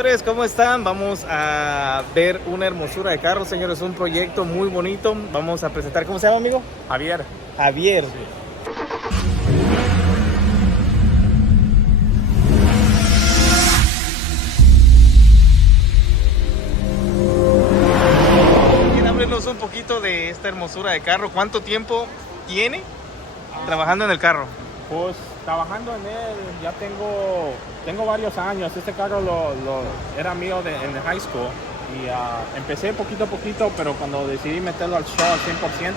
Señores, ¿cómo están? Vamos a ver una hermosura de carro, señores, un proyecto muy bonito. Vamos a presentar, ¿cómo se llama, amigo? Javier. Javier. Háblenos un poquito de esta hermosura de carro. ¿Cuánto tiempo tiene trabajando en el carro? Pues trabajando en él ya tengo varios años. Este carro era mío en high school y empecé poquito a poquito, pero cuando decidí meterlo al show al 100%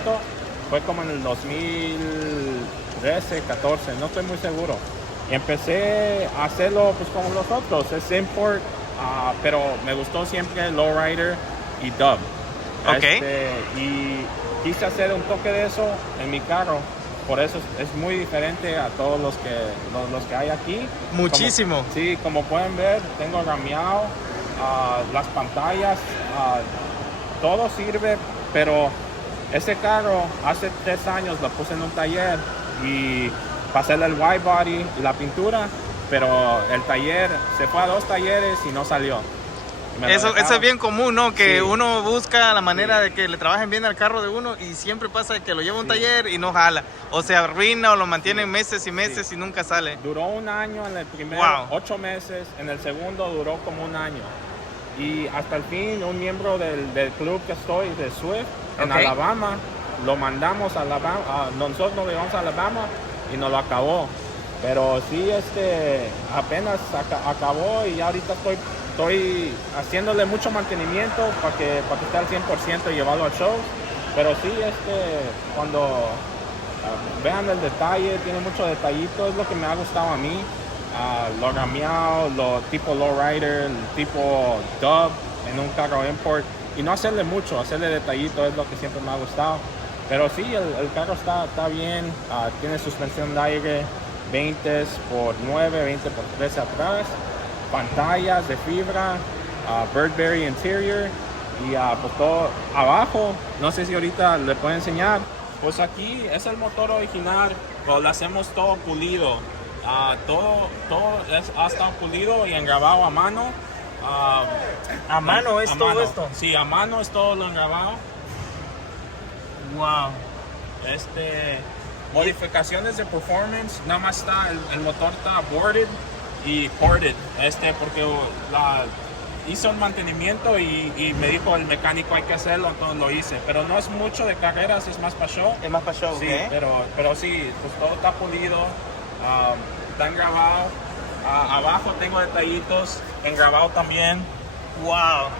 fue como en el 2013, 14, no estoy muy seguro. Y empecé a hacerlo pues como los otros, es import, pero me gustó siempre lowrider y dub. Okay. Y quise hacer un toque de eso en mi carro. Por eso es muy diferente a todos los que hay aquí. Muchísimo. Como pueden ver, tengo rameado, las pantallas, todo sirve, pero ese carro hace 3 años lo puse en un taller y pasé el white body y la pintura, pero el taller se fue a 2 talleres y no salió. Eso es bien común, ¿no? Que Sí. uno busca la manera de que le trabajen bien al carro de uno y siempre pasa que lo lleva a un taller y no jala. O se arruina o lo mantienen meses y meses y nunca sale. Duró 1 año en el primero, Wow. 8 meses, en el segundo duró como 1 año. Y hasta el fin, un miembro del club que estoy, de Swift, en Okay. Alabama, lo mandamos a Alabama, nosotros nos llevamos a Alabama y nos lo acabó. Pero sí, apenas acabó y ahorita estoy haciéndole mucho mantenimiento para que esté al 100% y llevarlo al show. Pero sí, cuando vean el detalle, tiene mucho detallito, es lo que me ha gustado a mí. Lo rameado, lo tipo lowrider, el tipo dub en un carro import. Y no hacerle mucho, hacerle detallito es lo que siempre me ha gustado. Pero sí, el carro está bien, tiene suspensión de aire 20x9, 20x13 atrás, pantallas de fibra, Burberry interior y pues todo abajo. No sé si ahorita le puedo enseñar. Pues aquí es el motor original, pero lo hacemos todo pulido. Todo ha estado pulido y engrabado a mano. ¿A mano es todo esto? Sí, a mano es todo lo engrabado. Wow. Modificaciones de performance, nada más está el motor está boarded y ported, porque hizo el mantenimiento y me dijo el mecánico hay que hacerlo, entonces lo hice, pero no es mucho de carreras, es más para show. Es más para show, Sí, ¿eh? pero sí, pues todo está pulido, está engrabado, abajo tengo detallitos, engrabado también. Wow.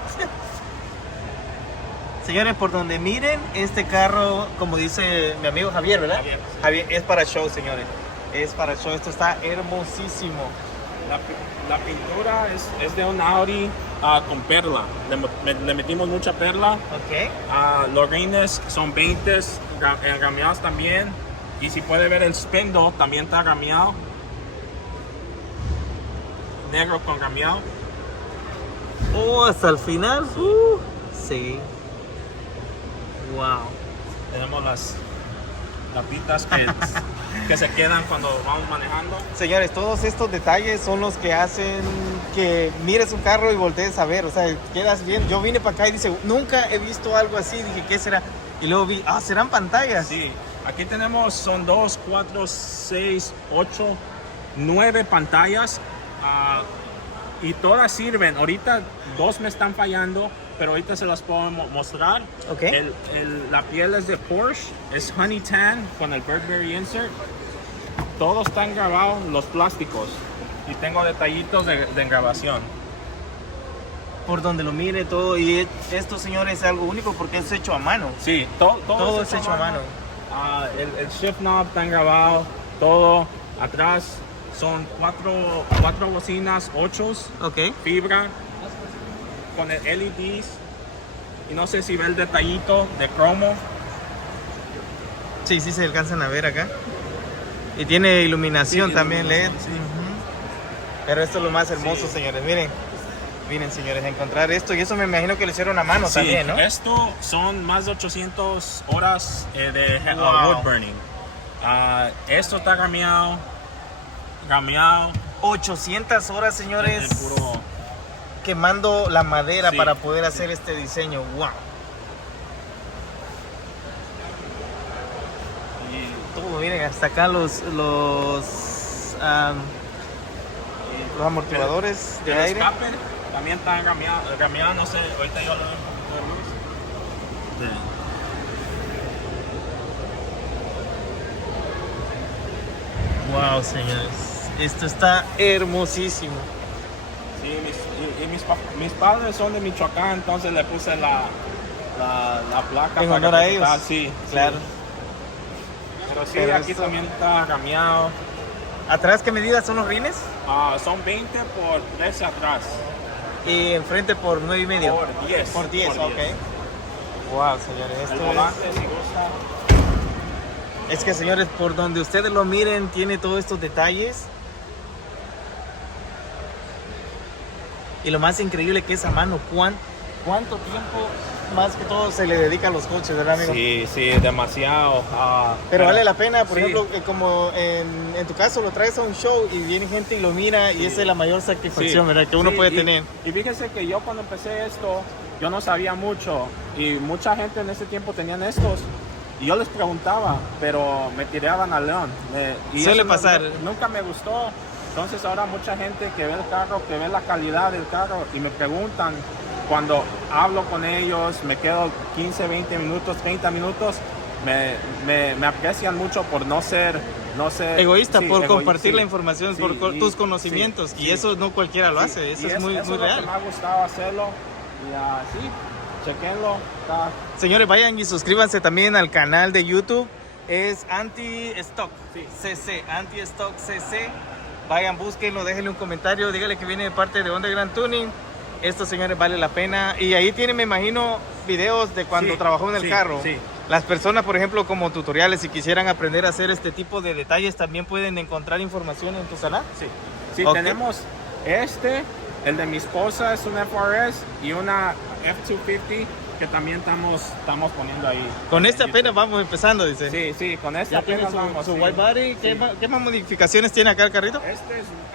Señores, por donde miren, este carro, como dice mi amigo Javier, ¿verdad? Javier, es para show, señores. Es para show. Esto está hermosísimo. La pintura es de un Audi con perla. Le metimos mucha perla. Ok. Los rines son 20 rameados también. Y si puede ver el spindle, también está rameado. Negro con rameado. Oh, hasta el final. Sí. Wow. Tenemos las tapitas que se quedan cuando vamos manejando. Señores, todos estos detalles son los que hacen que mires un carro y voltees a ver. O sea, quedas bien. Yo vine para acá y dice, nunca he visto algo así. Dije, ¿qué será? Y luego vi, ¿serán pantallas? Sí, aquí son 2, 4, 6, 8, 9 pantallas. Y todas sirven. Ahorita 2 me están fallando, pero ahorita se las puedo mostrar. Okay. La piel es de Porsche, es honey tan con el Burberry insert. Todo está engrabado, los plásticos. Y tengo detallitos de engrabación. Por donde lo mire todo. Y esto, señores, es algo único porque es hecho a mano. Sí, Todo es hecho a mano. El shift knob está engrabado, todo. Atrás son 4 bocinas, 8, Ok. fibra, con el LEDs. Y no sé si ve el detallito de cromo. Sí, se alcanzan a ver acá. Y tiene iluminación Sí, también, LED. iluminación, sí. Pero esto es lo más hermoso, Sí. señores. Miren, señores, encontrar esto. Y eso me imagino que lo hicieron a mano también, ¿no? Esto son más de 800 horas de Wow. wood burning. Esto está rameado. 800 horas, señores. Es puro quemando la madera Sí, para poder hacer este diseño. ¡Wow! Y todo, miren, hasta acá los amortiguadores de el aire. escape también está ramiado, no sé, ahorita yo le doy un poquito de luz. Wow, señores, esto está hermosísimo. Sí, mis padres son de Michoacán, entonces le puse la placa En para honor a representar. ellos. Sí, Claro. sí. Pero sí, Pero aquí esto- también está ramiado. ¿Atrás qué medidas son los rines? Son 20 por 13 atrás. Y enfrente por 9.5. Por 10. Por 10, por ok. Wow, señores, El esto volante, si gusta. es que, señores, por donde ustedes lo miren, tiene todos estos detalles. Y lo más increíble que es a mano, ¿cuánto tiempo más que todo se le dedica a los coches, verdad, amigo? Sí, sí, demasiado. Pero vale la pena, por sí. ejemplo, como en tu caso lo traes a un show y viene gente y lo mira y esa es la mayor satisfacción, ¿verdad? Que uno Sí, puede tener. Y fíjese que yo cuando empecé esto, yo no sabía mucho y mucha gente en ese tiempo tenían estos y yo les preguntaba, pero me tiraban al león. Suele eso pasar. Nunca me gustó. Entonces ahora mucha gente que ve el carro, que ve la calidad del carro y me preguntan, cuando hablo con ellos, me quedo 15, 20 minutos, 30 minutos, me aprecian mucho por no ser Egoísta, sí, por compartir sí, la información, sí, por y- tus conocimientos. sí, Y sí. eso no cualquiera lo hace, eso Y es muy, eso muy es lo real. que me ha gustado hacerlo y así, chequenlo. Señores, vayan y suscríbanse también al canal de YouTube. Es Anti-Stock Sí. CC, Anti-Stock CC. Vayan, búsquenlo, déjenle un comentario, díganle que viene de parte de Gran Tuning. Esto, señores, vale la pena. Y ahí tiene, me imagino, videos de cuando Sí, trabajó en el sí, carro. sí. Las personas, por ejemplo, como tutoriales, si quisieran aprender a hacer este tipo de detalles, también pueden encontrar información en tu canal. Sí, sí, Ok. tenemos el de mi esposa es una FRS y una F250 que también estamos poniendo ahí. Con en esta YouTube. apenas vamos empezando, dice. Sí, sí, con esta Ya tiene apenas vamos. su sí. white body. ¿Qué, Sí. qué más modificaciones tiene acá el carrito?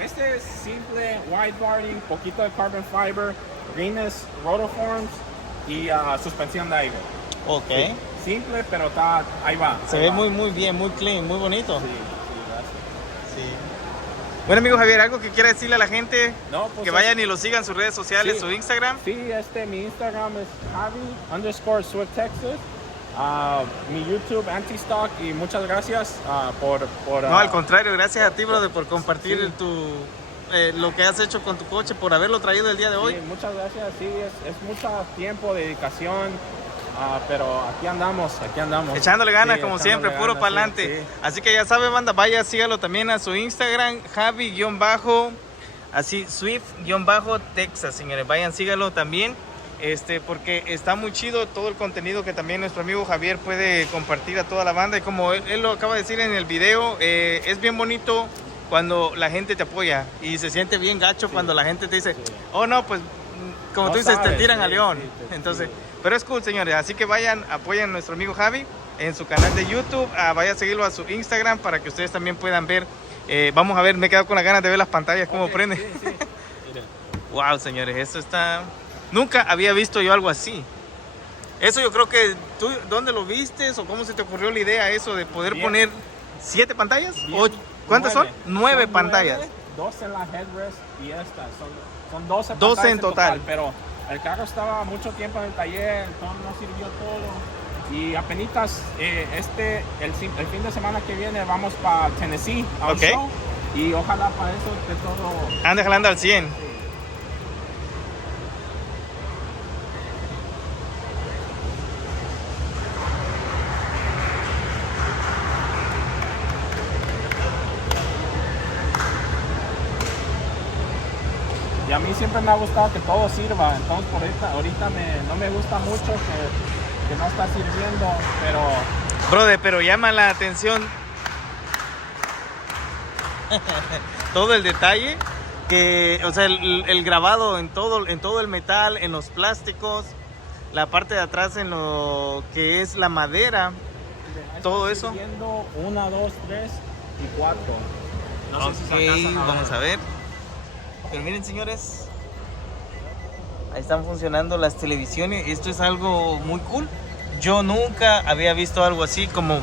Este es simple, white body, poquito de carbon fiber, rines, rotoforms y suspensión de aire. Ok. Sí, simple, pero ahí va. Se ahí ve va. muy bien, muy clean, muy bonito. Sí, sí, gracias. Sí. Bueno, amigo Javier, ¿algo que quiera decirle a la gente? No, pues Que vayan y lo sigan en sus redes sociales, Sí. su Instagram. Sí, mi Instagram es Javi_Swift_Texas. Mi YouTube Anti-Stock y muchas gracias por No, al contrario, gracias a ti, brother, por compartir Sí. lo que has hecho con tu coche, por haberlo traído el día de hoy. Sí, muchas gracias. Sí, es mucho tiempo, dedicación, pero aquí andamos. Echándole ganas, Sí, como echándole siempre, puro ganas, pa'lante. sí, sí. Así que ya sabe, banda, vaya, sígalo también a su Instagram, Javi_así, Swift_Texas, señores. Vayan, sígalo también. Porque está muy chido todo el contenido que también nuestro amigo Javier puede compartir a toda la banda. Y como él lo acaba de decir en el video, es bien bonito cuando la gente te apoya. Y se siente bien gacho cuando la gente te dice, Sí. oh no, pues como No tú dices, te sabes, tiran sí, a león. sí, sí, Entonces, sí. pero es cool, señores. Así que vayan, apoyen a nuestro amigo Javi en su canal de YouTube. Vayan a seguirlo a su Instagram para que ustedes también puedan ver. Vamos a ver, me he quedado con las ganas de ver las pantallas, cómo Ok, prende. sí, sí. Miren. Wow, señores, esto está... Nunca había visto yo algo así. Eso yo creo que tú, ¿dónde lo viste o cómo se te ocurrió la idea eso de poder Bien. poner 7 pantallas? Bien, ¿Ocho? ¿Cuántas 9. son? 9 pantallas. 2 en la headrest y esta. Son 12 12 pantallas en total. Pero el carro estaba mucho tiempo en el taller, entonces no sirvió todo. Y apenitas, el fin de semana que viene vamos para Tennessee a un Ok. show. Y ojalá para eso de todo. Anda jalando al 100. Y a mí siempre me ha gustado que todo sirva. Entonces por ahorita no me gusta mucho que no está sirviendo, pero... Brother, pero llama la atención todo el detalle, que, o sea, el grabado en todo el metal, en los plásticos, la parte de atrás en lo que es la madera, todo eso. Sirviendo 1, 2, 3 y 4. No sé si se Ok, alcanzan a vamos ver. a ver. Pero miren, señores, ahí están funcionando las televisiones. Esto es algo muy cool. Yo nunca había visto algo así como...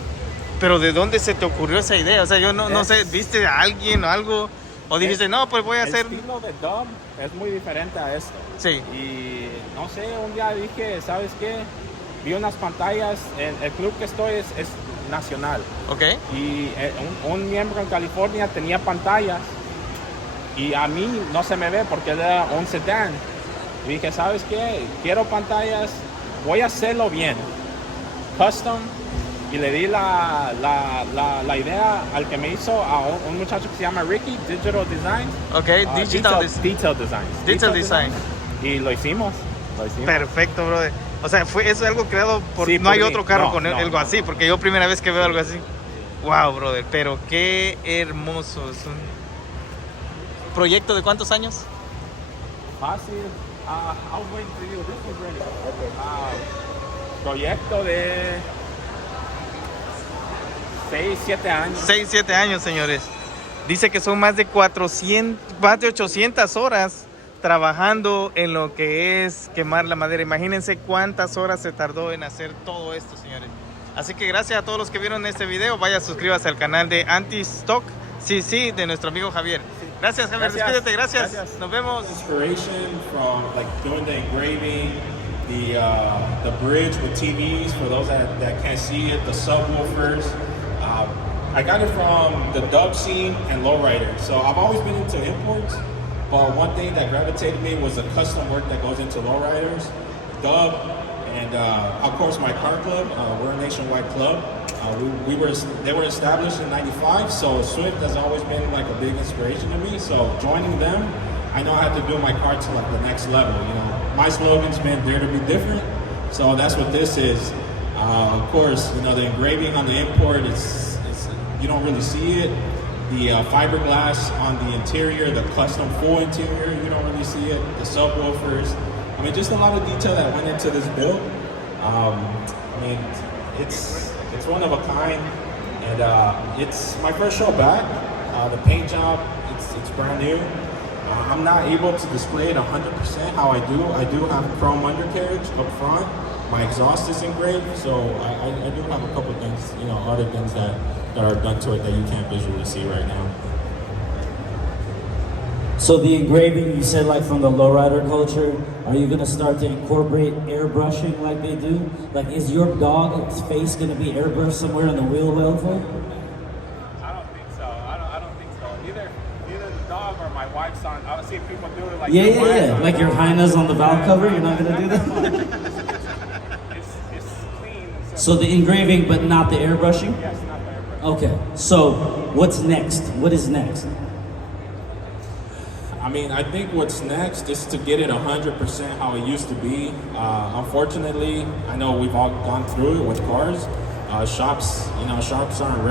Pero ¿de dónde se te ocurrió esa idea? O sea, yo no sé, ¿viste a alguien o algo? ¿O dijiste, no, pues voy a hacer...? El estilo de dub es muy diferente a esto. Sí. Y no sé, un día dije, ¿sabes qué? Vi unas pantallas, el club que estoy es nacional. Ok. Y un miembro en California tenía pantallas y a mí no se me ve porque era un sedán. Y dije, ¿sabes qué? Quiero pantallas, voy a hacerlo bien. Custom. Y le di la idea al que me hizo, a un muchacho que se llama Ricky, Digital Design. Ok, Detail Design. Detail Design. Y lo hicimos. Perfecto, brother. O sea, eso es algo creado por... Sí, no hay por otro mí. carro No, con no, algo no. así, porque yo primera vez que veo algo así. Wow, brother, pero qué hermoso. Es un proyecto de ¿cuántos años? Fácil. I'll wait for you. This was ready. Proyecto de 6, 7 años. 6, 7 años, señores. Dice que son más de 800 horas trabajando en lo que es quemar la madera. Imagínense cuántas horas se tardó en hacer todo esto, señores. Así que gracias a todos los que vieron este video. Vaya, suscríbase al canal de Anti-Stock CC de nuestro amigo Javier. Gracias, Javier. Gracias. Despídete. Gracias. Gracias. Nos vemos. Inspiration from like doing the engraving, the bridge with TVs for those that can't see it, the subwoofers. I got it from the dub scene and lowrider. So I've always been into imports, but one thing that gravitated me was the custom work that goes into lowriders, dub, and of course my car club. We're a nationwide club. They were established in '95, so Swift has always been like a big inspiration to me. So joining them, I know I have to do my car to like the next level. You know, my slogan's been "Dare to be different," so that's what this is. Of course, you know the engraving on the import is you don't really see it. The fiberglass on the interior, the custom full interior, you don't really see it. The subwoofers, I mean, just a lot of detail that went into this build. I mean, it's one of a kind, and it's my first show back. The paint job, it's brand new. I'm not able to display it 100% how I do. I do have chrome undercarriage up front. My exhaust is engraved, so I do have a couple things, you know, other things that are done to it that you can't visually see right now. So the engraving, you said like from the lowrider culture, are you gonna start to incorporate airbrushing like they do? Like is your dog's face gonna be airbrushed somewhere in the wheel well for? I don't think so. I don't think so. Either the dog or my wife's on. I've seen people do it like Yeah. Like your hyenas on the valve cover, you're not gonna do that? It's clean. So the engraving, but not the airbrushing? Yes, not the airbrush. Okay, so what's next? What is next? I mean, I think what's next is to get it 100% how it used to be. Unfortunately, I know we've all gone through it with cars. Shops aren't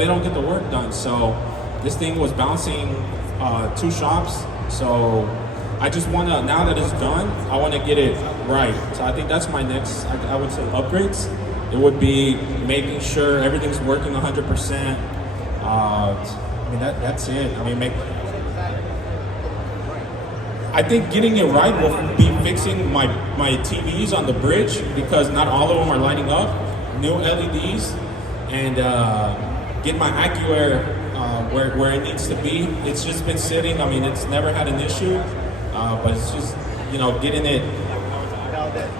they don't get the work done. So this thing was bouncing 2 shops. So I just want to, now that it's done, I want to get it right. So I think that's my next, I would say, upgrades. It would be making sure everything's working 100%. I mean, that's it. I mean, I think getting it right will be fixing my TVs on the bridge because not all of them are lighting up. New LEDs and get my AccuAir where it needs to be. It's just been sitting. I mean, it's never had an issue, but it's just, you know, getting it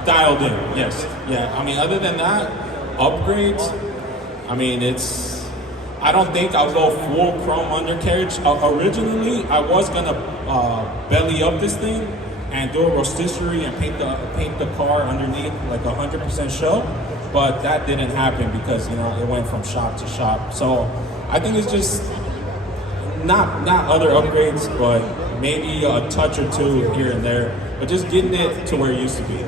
dialed in. Yes, yeah. I mean, other than that, upgrades. I mean, I don't think I'll go full chrome undercarriage. Originally, I was gonna belly up this thing and do a rotisserie and paint the car underneath like 100% show, but that didn't happen because, you know, it went from shop to shop. So I think it's just not other upgrades, but maybe a touch or two here and there, but just getting it to where it used to be.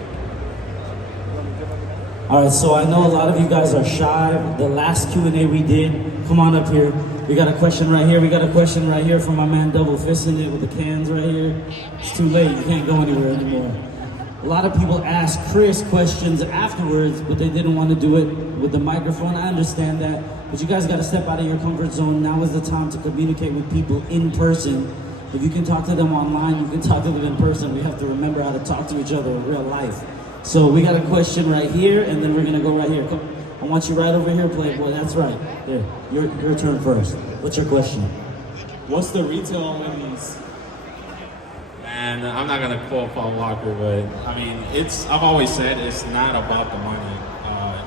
All right, so I know a lot of you guys are shy. The last Q&A we did, come on up here. We got a question right here. We got a question right here from my man Double Fisting it with the cans right here. It's too late. You can't go anywhere anymore. A lot of people ask Chris questions afterwards, but they didn't want to do it with the microphone. I understand that, but you guys got to step out of your comfort zone. Now is the time to communicate with people in person. If you can talk to them online, you can talk to them in person. We have to remember how to talk to each other in real life. So we got a question right here, and then we're gonna go right here. Come, I want you right over here, Playboy. That's right. There, your turn first. What's your question? What's the retail on one of these? And I'm not gonna quote Paul Walker, but I mean, I've always said it's not about the money.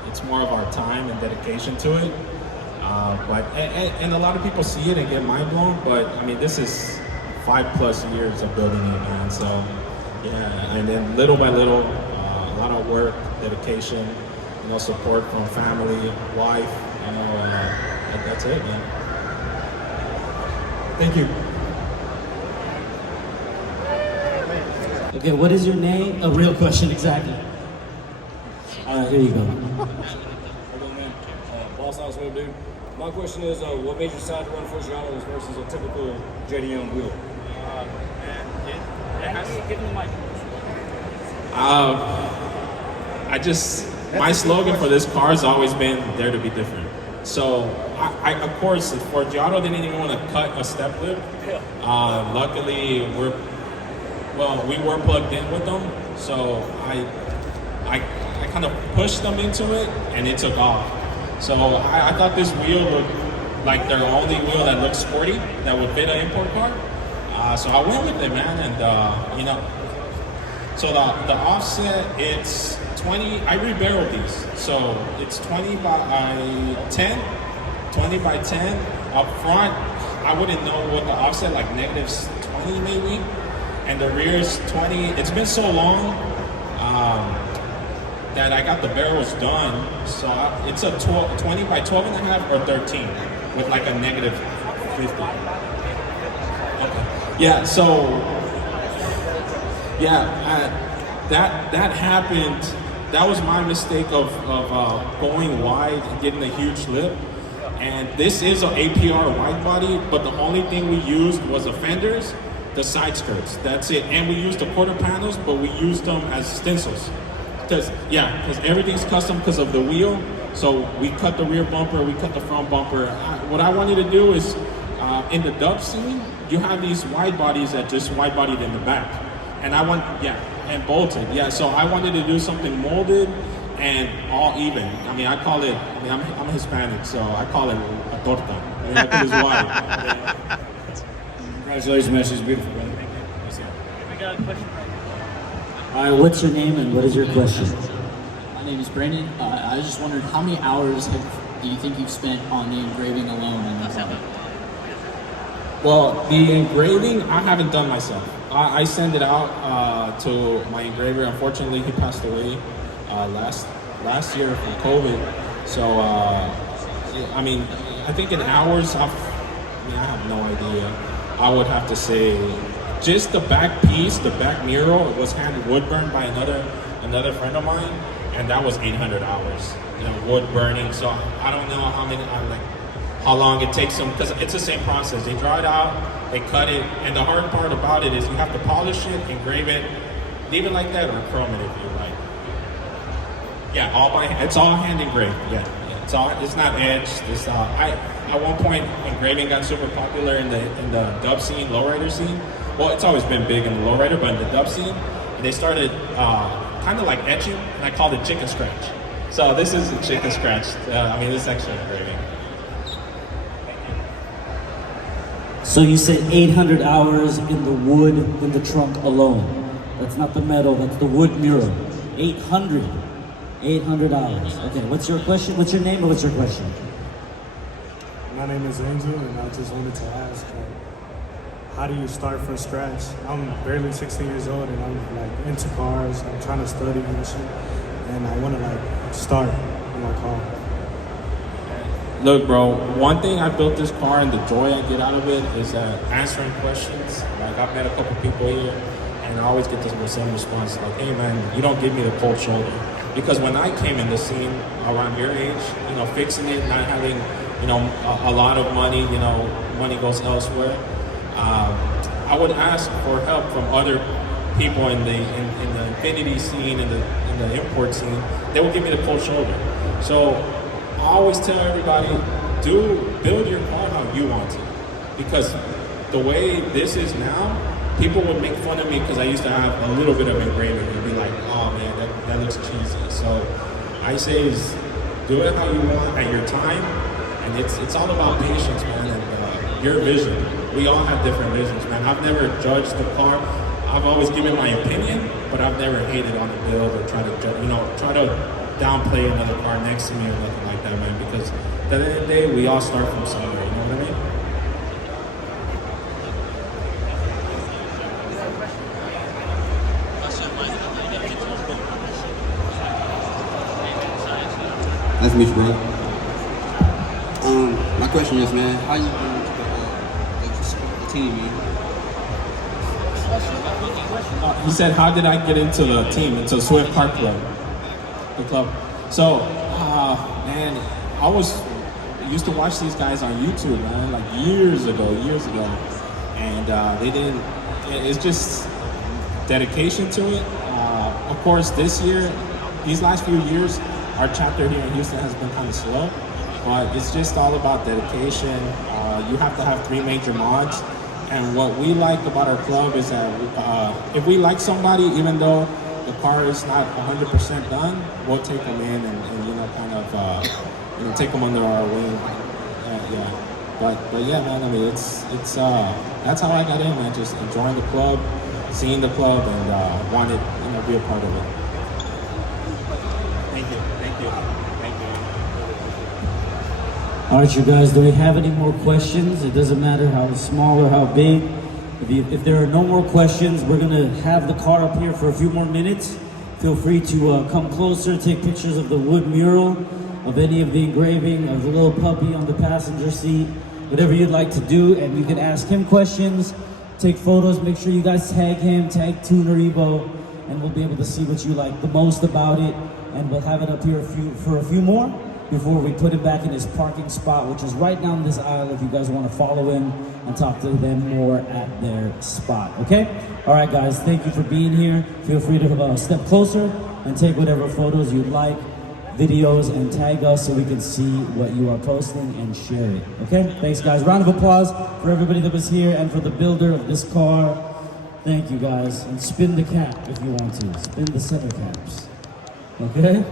It's more of our time and dedication to it. And a lot of people see it and get mind blown. But I mean, this is 5+ years of building it, man. So yeah, and then little by little, a lot of work, dedication, support from family, wife. That's it, man. Thank you. Okay, what is your name? A real question, exactly. All right, here you go. Hello, man. Boss House Web Dude. My question is, what made you decide to run Giottos versus a typical JDM wheel? My slogan for this car has always been "Dare to be different." So, I of course, for Giotto, they didn't even want to cut a step lip. Luckily, we were plugged in with them, so I kind of pushed them into it, and it took off. So I thought this wheel looked like their only wheel that looked sporty, that would fit an import car. So I went with it, man, and so the offset, it's 20. I rebarreled these, so it's 20 by 10. 20 by 10 up front. I wouldn't know what the offset, like -20 maybe. And the rear's 20. It's been so long that I got the barrels done. So it's a 20 by 12.5 or 13 with like a -50. Okay. Yeah. So that happened. That was my mistake of going wide and getting a huge lip. And this is an APR wide body, but the only thing we used was the fenders, the side skirts. That's it. And we used the quarter panels, but we used them as stencils. Because everything's custom because of the wheel. So we cut the rear bumper, we cut the front bumper. What I wanted to do is, in the dub scene, you have these wide bodies that just wide bodied in the back. And and bolted. Yeah, so I wanted to do something molded and all even. I mean, I'm Hispanic, so I call it a torta. Because it's wide. Congratulations, man. She's beautiful, brother. We got a question. All right, what's your name and what is your question? My name is Brandon. I was just wondering, how many hours do you think you've spent on the engraving alone? Well, the engraving, I haven't done myself. I send it out to my engraver. Unfortunately, he passed away last year from COVID. So, I mean, I think in hours, I have no idea. I would have to say, just the back piece, the back mural, was hand wood burned by another friend of mine, and that was 800 hours, wood burning. So I don't know how long it takes them, because it's the same process. They draw it out, they cut it, and the hard part about it is you have to polish it, engrave it, leave it like that, or chrome it if you like. Yeah, it's all hand engraved. Yeah. It's not edged. At one point, engraving got super popular in the dub scene, lowrider scene. Well, it's always been big in the lowrider, but in the dub scene, they started kind of like etching, and I called it chicken scratch. So this is a chicken scratch. This is actually engraving. So you said 800 hours in the wood in the trunk alone. That's not the metal, that's the wood mural. 800 hours. Okay, what's your question? What's your name and what's your question? My name is Angel, and I just wanted to ask, how do you start from scratch? I'm barely 16 years old, and I'm into cars. I'm trying to study and shit, and I want to start in my car. Look, bro, one thing I built this car and the joy I get out of it is answering questions. Like, I've met a couple people here, and I always get the same response, like, hey man, you don't give me the cold shoulder. Because when I came in the scene around your age, fixing it, not having, a lot of money, money goes elsewhere, I would ask for help from other people in the Infinity scene, in the import scene. They would give me the cold shoulder. So I always tell everybody, build your car how you want to. Because the way this is now, people would make fun of me because I used to have a little bit of engraving. They'd be like, oh man, that looks cheesy. So I say is do it how you want at your time, and it's all about patience, man, and your vision. We all have different visions, man. I've never judged the car. I've always given my opinion, but I've never hated on the build or try to downplay another car next to me or nothing like that, man, because at the end of the day, we all start from somewhere, you know what I mean? Nice to meet you, bro. My question is, man, how you doing the team, man? He said, how did I get into the team, into Swift Park Club, the club? So, man, I used to watch these guys on YouTube, man, like years ago, and they didn't. It's just dedication to it. Of course, these last few years, our chapter here in Houston has been kind of slow, but it's just all about dedication. You have to have 3 major mods. And what we like about our club is that if we like somebody, even though the car is not 100% done, we'll take them in and take them under our wing. Yeah. But yeah, man. I mean, it's that's how I got in, man. Just enjoying the club, seeing the club, and wanted be a part of it. Thank you. All right, you guys, do we have any more questions? It doesn't matter how small or how big. If there are no more questions, we're gonna have the car up here for a few more minutes. Feel free to come closer, take pictures of the wood mural, of any of the engraving, of the little puppy on the passenger seat, whatever you'd like to do, and you can ask him questions, take photos, make sure you guys tag him, tag TUNEREVO, and we'll be able to see what you like the most about it, and we'll have it up here for a few more before we put him back in his parking spot, which is right down this aisle if you guys want to follow him and talk to them more at their spot, okay? All right, guys, thank you for being here. Feel free to step closer and take whatever photos you'd like, videos, and tag us so we can see what you are posting and share it, okay? Thanks, guys. Round of applause for everybody that was here and for the builder of this car. Thank you, guys. And spin the cap if you want to. Spin the center caps, okay?